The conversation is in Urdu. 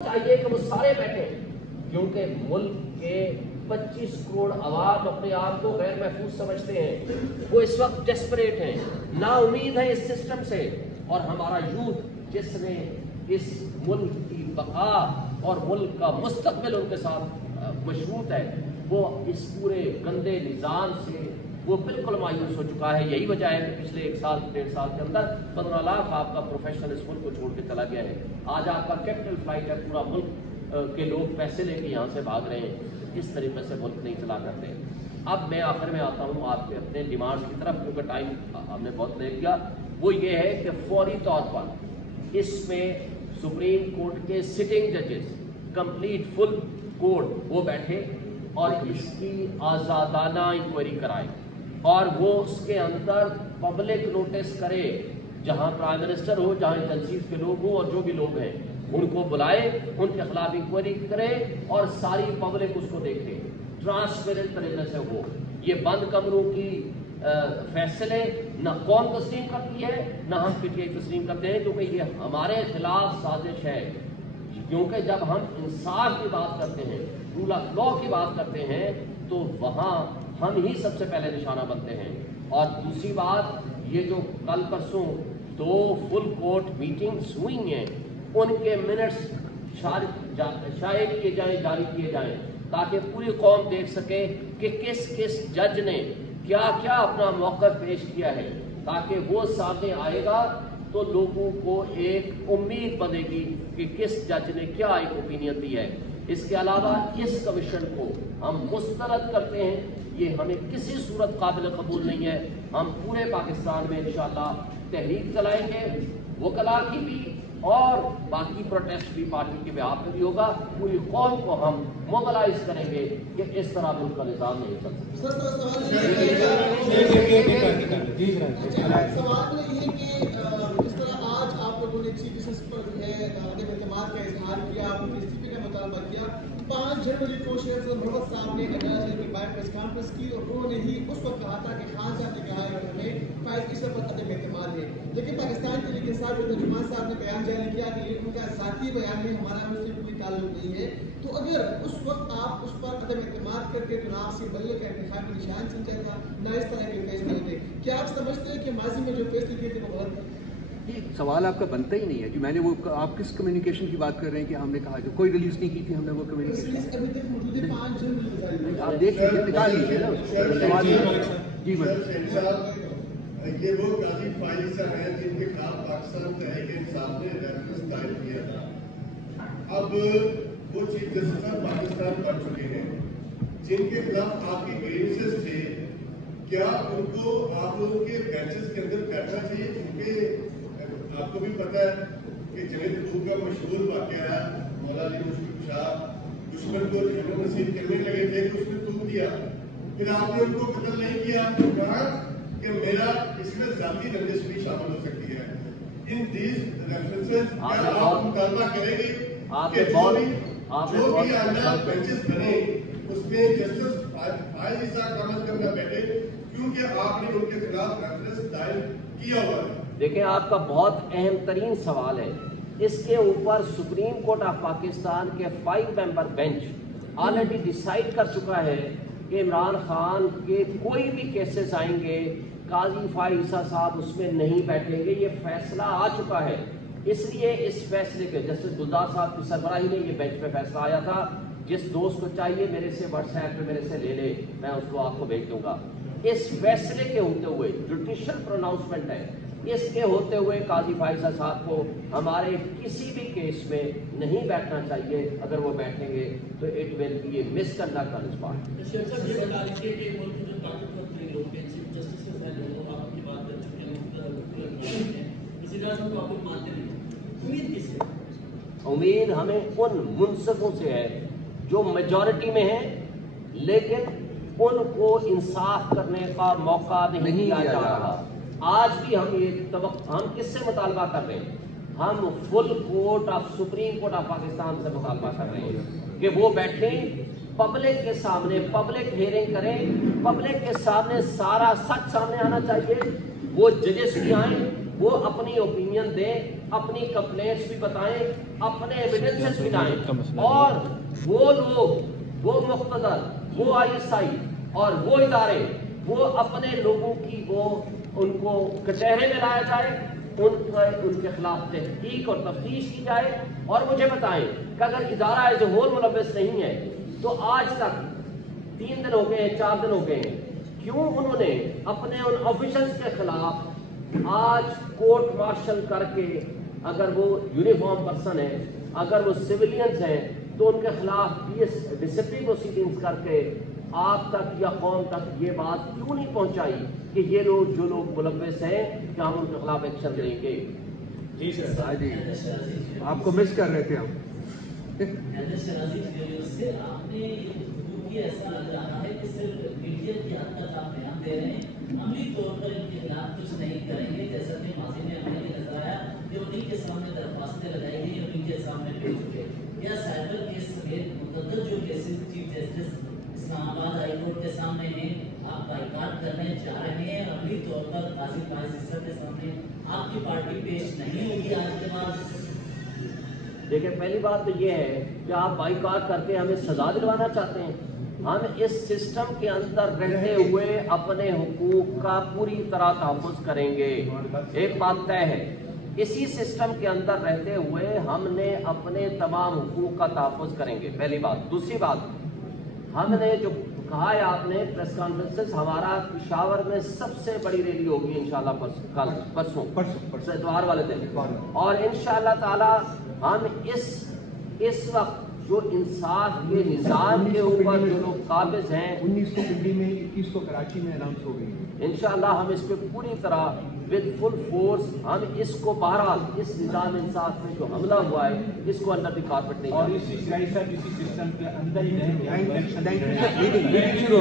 چاہیے کہ وہ سارے بیٹھے، کیونکہ ملک کے 25 کروڑ عوام اپنے آپ کو غیر محفوظ سمجھتے ہیں، وہ اس وقت ڈیسپریٹ ہیں، نا امید ہے اس سسٹم سے، اور ہمارا یوتھ جس نے اس ملک کی بقا اور ملک کا مستقبل ان کے ساتھ مشروط ہے، وہ اس پورے گندے نظام سے وہ بالکل مایوس ہو چکا ہے۔ یہی وجہ ہے کہ پچھلے 1 سال 1.5 سال کے اندر 15 لاکھ آپ کا پروفیشنل اس ملک کو چھوڑ کے چلا گیا ہے۔ آج آپ کا کیپٹل فلائٹ ہے، پورا ملک کے لوگ پیسے لے کے یہاں سے بھاگ رہے ہیں۔ اس طریقے سے ملک نہیں چلا کرتے۔ اب میں آخر میں آتا ہوں آپ کے اپنے ڈیمانڈز کی طرف، کیونکہ ٹائم ہم نے بہت لے لیا۔ وہ یہ ہے کہ فوری طور پر اس میں سپریم کورٹ کے سٹنگ ججز کمپلیٹ فل کورٹ وہ بیٹھے اور اس کی آزادانہ انکوائری کرائے، اور وہ اس کے اندر پبلک نوٹس کرے، جہاں پرائم منسٹر ہو، جہاں ایجنسیز کے لوگ ہوں، اور جو بھی لوگ ہیں ان کو بلائے، ان کے خلاف انکوائری کرے اور ساری پبلک اس کو دیکھے، ٹرانسپیرنٹ طریقے سے ہو۔ یہ بند کمروں کی فیصلے نہ قوم تسلیم کرتی ہے، نہ ہم پی ٹی آئی تسلیم کرتے ہیں، کیونکہ یہ ہمارے خلاف سازش ہے۔ کیونکہ جب ہم انصاف کی بات کرتے ہیں، رول آف لا کی بات کرتے ہیں، تو وہاں ہم ہی سب سے پہلے نشانہ بنتے ہیں۔ اور دوسری بات، یہ جو کل پرسوں 2 فل کورٹ میٹنگز ہوئی ہیں، ان کے منٹس شائع کیے جائیں، جاری کیے جائیں، تاکہ پوری قوم دیکھ سکے کہ کس کس جج نے کیا کیا اپنا موقف پیش کیا ہے، تاکہ وہ سامنے آئے گا تو لوگوں کو ایک امید بنے گی کہ کس جج نے کیا ایک اوپینین دی ہے۔ اس کے علاوہ اس کمیشن کو ہم مسترد کرتے ہیں، یہ ہمیں کسی صورت قابل قبول نہیں ہے۔ ہم پورے پاکستان میں انشاءاللہ تحریک چلائیں گے، وکلاء کی بھی اور باقی پروٹیسٹ بھی پارٹی کے بہاف پہ بھی ہوگا۔ پوری قوم کو ہم موبلائز کریں گے کہ اس طرح ملک کا نظام نہیں چل سکتا۔ سوال یہ کہ جس طرح آج آپ لوگوں نے چیف جسٹس پر جو ہے عدم اعتماد کا اظہار کیا، آپ نے استعفے کا مطالبہ کیا، 5 جنوری کو شیخ محمد صاحب نے اجلاس کی پریس کانفرنس کی، اور انہوں نے ہی اس وقت کہا تھا کہ خان صاحب نے کہا ہے کہ ہمیں فائز عیسیٰ پر عدم اعتماد ہے، لیکن پاکستان کے لیے صاحب ترجمان صاحب نے بیان جاری کیا کہ یہ ان کا ذاتی بیان ہے، ہمارا ان سے کوئی تعلق نہیں ہے۔ تو اگر اس وقت آپ اس پر عدم اعتماد کرتے تو نہ آپ سے بلے کا انتخاب کا نشان سمجھا تھا، نہ اس طرح کے فیصلے ہوتے، کیا آپ سمجھتے ہیں کہ ماضی میں جو فیصلے کیے تھے وہ غلط تھے؟ یہ سوال آپ کا بنتا ہی نہیں ہے کہ میں نے وہ، آپ کس کمیونیکیشن کی بات کر رہے ہیں کہ ہم نے کہا جو کوئی ریلیز نہیں کی تھی ہم نے وہ کمیونیکیشن، ابھی تک موجود ہے 5 جنوری آپ دیکھ لیجیے، نکال لیجیے نا سوال۔ جی یہ وہ قاضی فائز عیسیٰ ہیں جن کے خلاف پاکستان تحریک انصاف نے ریفرنس دائر کیا تھا، اب وہ چیف جسٹس پاکستان پڑھ چکے ہیں، جن کے خلاف آپ کی گریوسز تھے، کیا ان کو آپ لوگوں کے بینچز کے اندر بیٹھنا چاہیے؟ کیونکہ آپ کو بھی پتہ ہے کہ جنید خوب کا مشہور واقعہ ہے، مولا علی مشکل شاہ دشمن کو جنرل نصیب کرنے لگے تھے کہ اس نے تھوک دیا، پھر آپ نے ان کو قتل نہیں کیا، تو کہا کہ میرا اس میں ذاتی رنجش بھی شامل ہو سکتی ہے۔ ان دیز ریفرنسز کیا آپ مطالبہ کریں گے کہ جو بھی آئندہ بینچز بنے اس میں جسٹس فائز عیسیٰ کامل کرنا بیٹھے، کیونکہ آپ نے ان کے خلاف ریفرنس دائر کیا ہوا ہے؟ دیکھیں، آپ کا بہت اہم ترین سوال ہے۔ اس کے اوپر سپریم کورٹ آف پاکستان کے 5 ممبر بینچ آلریڈی ڈیسائیڈ کر چکا ہے کہ عمران خان کے کوئی بھی کیسز آئیں گے، قاضی فائز عیسیٰ صاحب اس میں نہیں بیٹھیں گے، یہ فیصلہ آ چکا ہے۔ اس لیے اس فیصلے کے جسٹس گلزار صاحب کی سربراہی میں یہ بینچ پہ فیصلہ آیا تھا۔ جس دوست کو چاہیے میرے سے واٹس ایپ پہ میرے سے لے لے، میں اس کو آپ کو بھیج دوں گا۔ اس فیصلے کے ہوتے ہوئے جوڈیشل پروناؤنسمنٹ ہے، اس کے ہوتے ہوئے قاضی فائز عیسیٰ صاحب کو ہمارے کسی بھی کیس میں نہیں بیٹھنا چاہیے۔ اگر وہ بیٹھیں گے تو it will be a misconduct on his part. امید ہمیں ان منصفوں سے ہے جو میجورٹی میں ہیں، لیکن ان کو انصاف کرنے کا موقع نہیں دیا جا رہا۔ آج بھی ہم کس سے مطالبہ کر رہے ہیں؟ ہم full court of supreme court of Pakistan سے مطالبہ کر رہے ہیں کہ وہ بیٹھیں، پبلک کے سامنے پبلک ہیئرنگ کریں، پبلک کے سامنے سارا سچ سامنے آنا چاہیے۔ وہ ججز بھی آئیں، وہ اپنی اوپینین دیں, اپنی کمپلینٹس بھی بتائیں, اپنے ایویڈنسز بتائیں, اور وہ لوگ, وہ مقتدر, وہ ISI اور وہ ادارے, وہ اپنے لوگوں کی وہ ان کو کچہرے میں لایا جائے, ان کے خلاف تحقیق اور تفتیش کی جائے, اور مجھے بتائیں کہ اگر ادارہ ایز اے ہول ملوث نہیں ہے تو آج تک 3 دن ہو گئے ہیں, 4 دن ہو گئے ہیں, کیوں انہوں نے اپنے ان آفیشلز کے خلاف آج کورٹ مارشل کر کے, اگر وہ یونیفارم پرسن ہیں, اگر وہ سویلینز ہیں, تو ان کے خلاف ڈسپلن پروسیڈنگز کر کے آپ تک یا قوم تک یہ بات کیوں نہیں پہنچائی کہ یہ لوگ جو لوگ ملوث ہیں کہ ہم ان کے خلاف ایکشن لیں گے؟ جی سر, جی آپ کو مس کر رہے تھے ہم. ایسا لگ رہا ہے کہ صرف میڈیا کی حد تک آپ بیان دے رہے ہیں, عملی طور پر ان کے خلاف کچھ نہیں کریں گے, جیسا کہ ماضی میں ہمیں یہ نظر آیا کہ انہیں کے سامنے درخواستیں لگائی گئی, انہیں کے سامنے بھیج چکے. یا سائبر کیس سمیت متعدد جو کیسز چیف جسٹس اسلام آباد ہائی کورٹ کے سامنے ہیں, آپ بائیکاٹ کرنے جا رہے ہیں, عملی طور پر قاضی فائز عیسیٰ کے سامنے آپ کی پارٹی پیش نہیں ہوگی آج کے بعد؟ دیکھیں, پہلی بات تو یہ ہے کہ آپ بائیکاٹ کر کے ہمیں سزا دلوانا چاہتے ہیں. ہم اس سسٹم کے اندر رہتے ہوئے اپنے حقوق کا پوری طرح تحفظ کریں گے. ایک بات طے ہے, اسی سسٹم کے اندر رہتے ہوئے ہم نے اپنے تمام حقوق کا تحفظ کریں گے, پہلی بات. دوسری بات, ہم نے جو کہا ہے آپ نے پریس کانفرنسز, ہمارا پشاور میں سب سے بڑی ریلی ہوگی انشاءاللہ پرسوں اتوار والے دن, اور انشاءاللہ تعالی ہم اس وقت جو انصاف کے نظام کے اوپر جو لوگ قابض ہیں, 19 کو پنڈی میں, 21 کو کراچی میں اناؤنس ہو گئی, انشاءاللہ ہم اس پہ پوری طرح ود فل فورس ہم اس کو بہرحال اس نظام انصاف میں جو حملہ ہوا ہے اس کو انڈر دی کارپیٹ نہیں, اور اسی سسٹم کے اندر ہی رہیں گے. Thank you.